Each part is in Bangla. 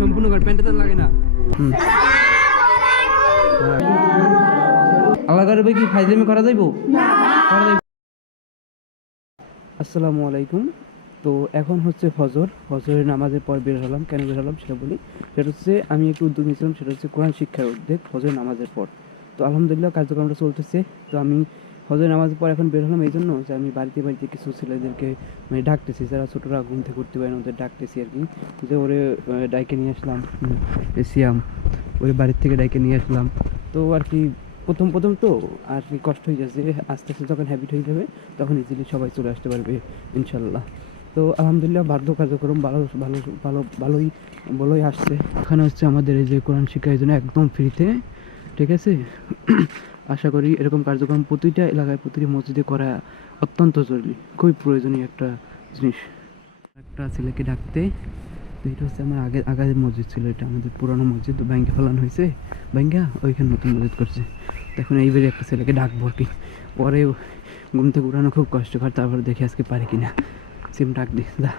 সম্পূর্ণ কর, প্যান্টে তো লাগে না। আল্লাহ করবে কি ফাইজলামি করা যাইব? আসসালামু আলাইকুম। তো এখন হচ্ছে ফজরের নামাজের পর বের হলাম। কেন বের হলাম সেটা বলি। সেটা হচ্ছে আমি একটু উদ্যোগ নিয়েছিলাম, সেটা হচ্ছে কোরআন শিক্ষার উদ্যোগ ফজরের নামাজের পর। তো আলহামদুলিল্লাহ কার্যক্রমটা চলতেছে। তো আমি ফজরের নামাজের পর এখন বের হলাম এই জন্য যে আমি বাড়িতে কিছু ছেলেদেরকে মানে ডাকতেছি, যারা ছোটরা ঘুম থেকে উঠতে পারে না, ওদের ডাকতেছি আর কি। যে ওরে ডাইকে নিয়ে আসলাম, সিয়াম ওরে বাড়ির থেকে ডাইকে নিয়ে আসলাম। তো আর কি প্রথম তো আর কি কষ্ট হয়ে যাচ্ছে, আস্তে আস্তে যখন হ্যাবিট হয়ে যাবে তখন ইজিলি সবাই চলে আসতে পারবে ইনশাল্লাহ। তো আলহামদুলিল্লাহ বাধ্য কার্যক্রম ভালোই আসছে। এখানে হচ্ছে আমাদের এই যে কোরআন শিক্ষা এই জন্য একদম ফ্রিতে, ঠিক আছে। আশা করি এরকম কার্যক্রম প্রতিটা এলাকায় প্রতিটি মসজিদে করা অত্যন্ত জরুরি, খুবই প্রয়োজনীয় একটা জিনিস। একটা ছেলেকে ডাকতে, তো এটা হচ্ছে আমার আগের মসজিদ ছিল, এটা আমাদের পুরানো মসজিদ, তো ব্যাংকে ফেলানো হয়েছে, ব্যাংকে ওইখানে নতুন মসজিদ করছে। তো এখন এইবারে একটা ছেলেকে ডাকবো আর কি। পরে ঘুম থেকে উঠানো খুব কষ্টকর, তারপর দেখি আজকে পারি কিনা। সিম ডাক দি দা।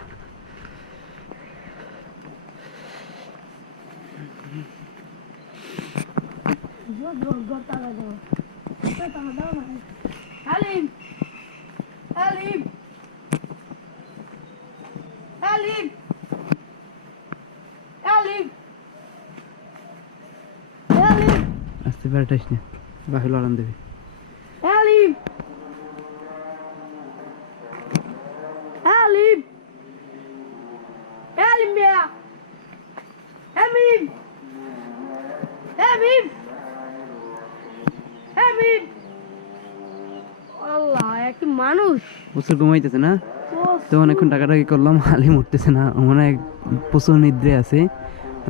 আসতে পারটাইস না, বাহির আরাম দেবে। মানুষ প্রচুর ঘুমাইতেছে না, তো অনেকক্ষণ টাকাটাকি করলাম, হালিম উঠতেছে না, মনে হয় প্রচুর নিদ্রে আছে।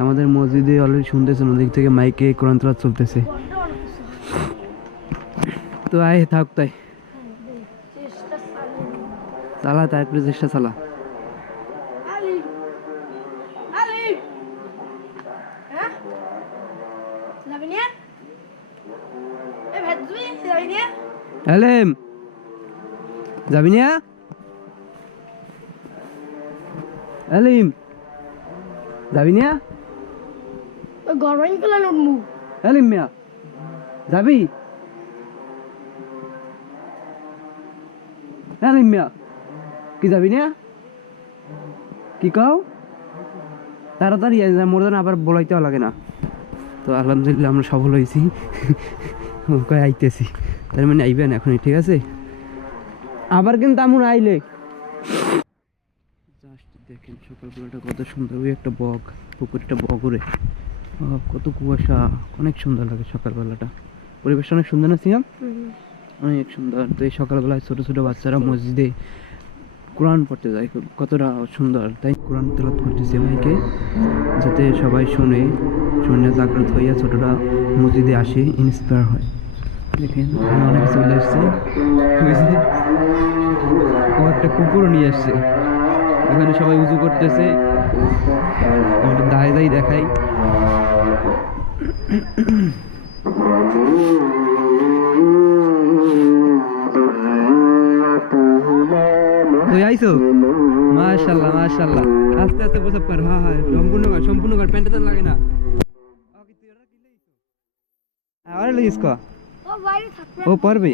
আমাদের মসজিদে অলরেডি শুনতেছে, নদীর থেকে মাইকে কোরআন তেলাওয়াত চলতেছে। তো আয় থাক, তাই চালা, তারপরে চেষ্টা চালা। আলেম যাবি না? আলিম যাবি না? গরম পেলাম উঠমু। আলিম মিয়া যাবি? আলিম মিয়া কি যাবি না? কি কও? তাড়াতাড়ি মোর জন্য আবার বলাইতেও লাগে না। তো আলহামদুলিল্লাহ আমরা সফল হয়েছি, কয় আইতেছি, তার মানে আইবেন এখনই, ঠিক আছে? আবার কিন্তু আমুন আইলে জাস্ট দেখেন সকালবেলাটা কত সুন্দর। ওই একটা বগ, পুকুরটা বগ ওরে, কত কুয়াশা, অনেক সুন্দর লাগে সকালবেলাটা। পরিবেশটা অনেক সুন্দর না সিয়াম? অনেক সুন্দর। তো এই সকালবেলায় ছোট ছোট বাচ্চারা মসজিদে কোরআন পড়তে যায়, কতটা সুন্দর। তাই কোরআন তেলাওয়াত করতেছে মাইকে, যাতে সবাই শুনে জাগ্রত হইয়া ছোটরা মসজিদে আসে, ইন্সপায়ার হয়। দেখেন অনেক চলে আসছে, ও একটা কুকুরও নিয়ে আসছে। এখানে সবাই উজু করতেছে, দায় দেখাই। তুই আইছো? মাশাআল্লাহ মাশাআল্লাহ, আস্তে আস্তে প্রসাব কর। হ্যাঁ হ্যাঁ, সম্পূর্ণ কর, প্যান্টে তো লাগে না। আরে লইস ক ও পারবে,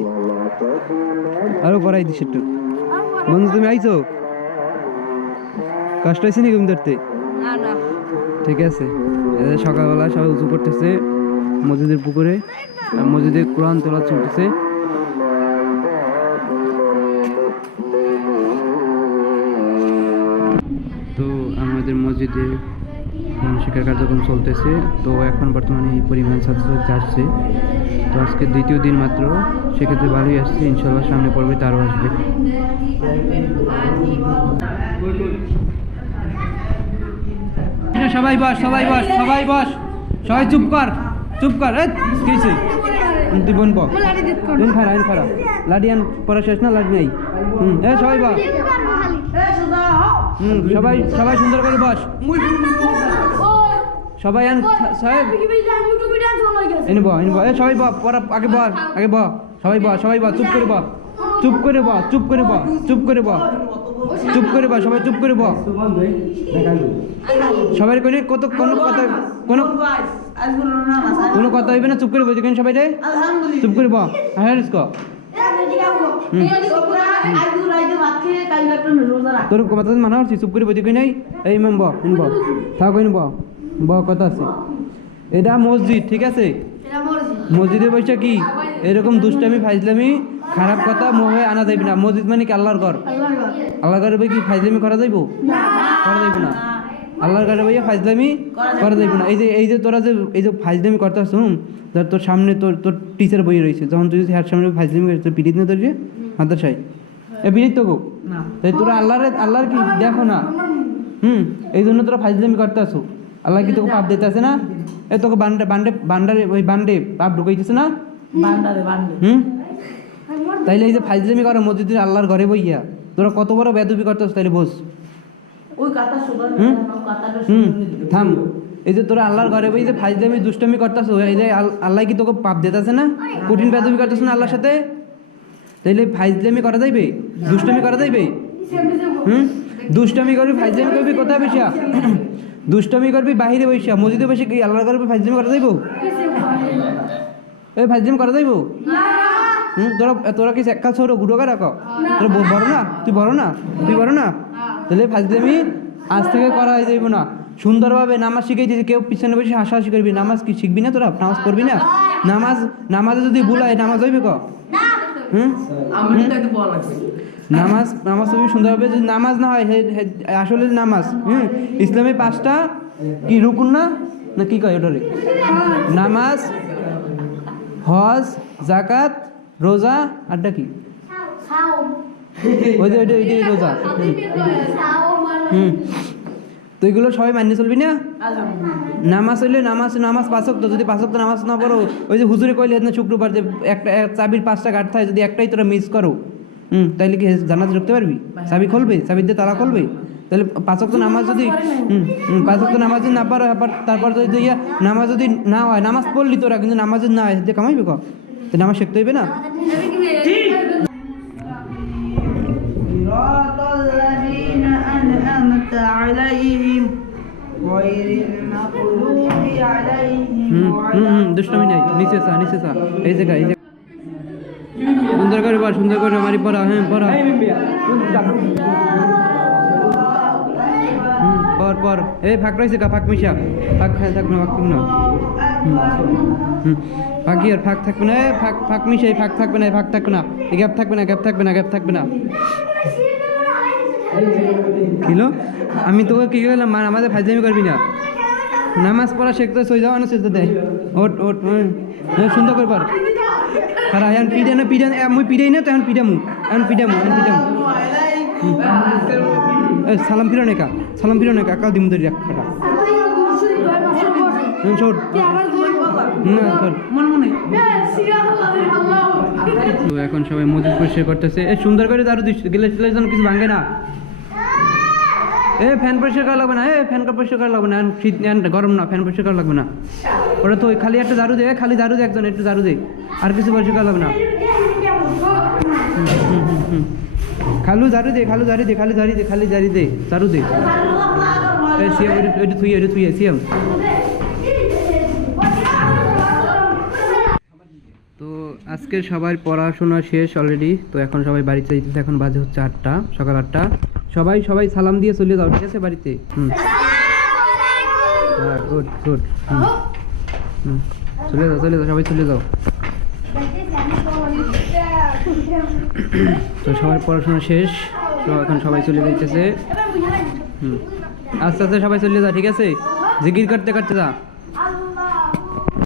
আরো পড়াই দিস একটু। বন্ধু তুমি আইছো? কষ্ট হয়েছে নাকি ঘুম ধরতে? ঠিক আছে। সকালবেলা সবাই উঁচু করতেছে মসজিদের পুকুরে, আর মসজিদে কোরআন তেলাওয়াত চলতেছে। তো আমাদের মসজিদে কোরআন শিক্ষার কার্যক্রম চলতেছে। তো এখন বর্তমানে এই পরিমাণ ছাত্রছাত্রী আসছে। তো আজকে দ্বিতীয় দিন মাত্র, সেক্ষেত্রে ভালোই আসছে। ইনশাল্লাহ সামনে পরবর্তী আরও আসবে। সবাই বস, সবাই চুপ কর। তুই বোন খারা লাডি আন, পড়া শেষ না? লাডি নাই। সবাই বস, সবাই সুন্দর করে বস। সবাই আন সাহেব এনেব, সবাই পড়া আগে ব, সবাই ব, চুপ করে ব। চুপ করে বল, সবাই চুপ করে বল। সবাই কইলে কত কোনো কথা কোনো কথা হইবে না, চুপ করে বলতে কেন সবাই রে চুপ করে বল। হ্যাঁ রিস্ক তোর কথা মানা হচ্ছে, চুপ করে বলতে কই নাই। এই ম্যাম বল থাক কইন ব কথা আছে। এটা মসজিদ, ঠিক আছে? মসজিদে বসে কি এরকম দুষ্টামি ফাইজলামি খারাপ কথা মোহে আনা যাইবে না। মসজিদ মানে কি আল্লাহর ঘর, আল্লাহর ঘরে বই কি ফাইজলামি করা যাইব? করা যাইব না। আল্লাহর ঘরে বইয়া ফাইজলামি করা যাইব না। এই যে তোরা যে এই যে ফাইজলামি করতেছ, ধর তোর সামনে তোর টিচার বই রয়েছে, যখন তুই হ্যার সামনে ফাইজলামি করিস, তোর পিড়িত না তোর যে মাদ্রাসায় এ পিড়িত তো গো, তাই তোরা আল্লাহর কি দেখো না? এই জন্য তোরা ফাইজলামি করতেছ। আল্লাহ কি তোকে পাপ দিতে আছে না? এ তোকে বান্ডারে ওই বান্ডে পাপ ঢুকাইতেছে না? তাইলে এই যে ফাইজলামি করে মসজিদের আল্লাহর ঘরে বইয়া তোরা কত বড় বেদবি করতেছ, তাইলে বোঝ। থাম, এই যে তোরা আল্লাহর ঘরে বই যে ফাইজলামি দুষ্টামি করতেছ, এই যে আল্লাহ কি তোকে পাপ দিতে আছে না? কঠিন বেদবি করতেছ না আল্লাহর সাথে? তাইলে ফাইজলামি করা যাইবে, দুষ্টামি করা যাইবে? দুষ্টামি করবি, ফাইজলামি করবি কোথায় বসিয়া? দুষ্টামি করবি বাহিরে বসিয়া, মসজিদে বসে কি আল্লাহর ঘরে ফাইজলামি করা যাইব? এই ফাইজলামি করা যাইব? তোরা কি এককাল ছোট গুড়োকা রাখো? তোরা বড় না? তুই বড় না? তাহলে ফাইজলামি আজ থেকে করা যাইব না। সুন্দরভাবে নামাজ শিখাই দিয়েছে, কেউ পিছনে বসে হাসাহাসি করবি। নামাজ কি শিখবি না তোরা? নামাজ পড়বি না? নামাজে যদি ভুল হয় নামাজ হইবে ক? নামাজ তুমি সুন্দরভাবে, যদি নামাজ না হয় আসলে নামাজ ইসলামে 5টা কি রুকুন না কি কয় ওটারে? নামাজ, হজ, জাকাত, রোজা, আরটা কি? ওইটাই রোজা। তো এগুলো সবাই মানিয়ে চলবি না? নামাজ হইলে নামাজ 5 ওয়াক্ত, যদি 5 ওয়াক্ত নামাজ না পড়ো, ওই যে হুজুরে কইলে না শুক্রবার যে একটা চাবির 5টা গাঁট থাকে, যদি একটাই তোরা মিস করো তাইলে কি জান্নাতে ঢুকতে পারবি? চাবি খুলবে, চাবি দিয়ে তালা খুলবে? তাহলে 5 ওয়াক্ত নামাজ যদি 5 ওয়াক্ত নামাজ যদি না পারো, তারপর যদি নামাজ যদি না হয়, নামাজ পড়লি তোরা কিন্তু নামাজ যদি না হয় যে কামাইবে ক? তো নামাজ শিখতে হইবে না? দুষ্টমি নাই, নিচে চা এই জায়গায় সুন্দর করে মারি পড়া। পড়া পর এই ফাঁক রয়েছে কা? ফাঁক মিশা ফাঁক থাকবে না, ফাঁক আর ফাঁক থাকবে না, ফাঁক মিশাই ফাঁক থাকবে না, ফাঁক থাকবে না, গ্যাপ থাকবে না। কিলো আমি তোকে কি বললাম? আমাদের ফাইজলামি করবি না। নামাজ পড়া শিখতে সই যাওয়া না, সেজদা দেয়। ওট সুন্দর করে পার খারা এখন পিড়া মুই পিড়াই না তো, এখন পিড়ামু সালাম ফিরো নেকা কাল দিমু ধরি রাখ খাটা ছোট না চল। তো এখন সবাই মসজিদ পরিষ্কার করতেছে। সুন্দর করে দারু দিস, গেলে যেন কিছু ভাঙে না। ফ্যান পরিষ্কার করা লাগবে না, ফ্যান পরিষ্কার করা লাগবে না, শীত গরম না, ফ্যান পরিষ্কার করা লাগবে না। ওটা তো খালি একটা দারু দে, একজন একটু দারু দে, আর কিছু পরিষ্কার করা লাগবে না। খালু দারু দে দারু দে। থুই সিএম। তো আজকে সবার পড়াশোনা শেষ অলরেডি। তো এখন সবাই বাড়িতে যাইতেছে, এখন বাজে হচ্ছে 8টা, সকাল 8টা। সবাই সালাম দিয়ে চলে যাও, ঠিক আছে বাড়িতে? গুড চলে যাও সবাই চলে যাও। তো সবার পড়াশোনা শেষ, তো এখন সবাই চলে যাইতেছে। আস্তে আস্তে সবাই চলে যা, ঠিক আছে? জিকির করতে যা।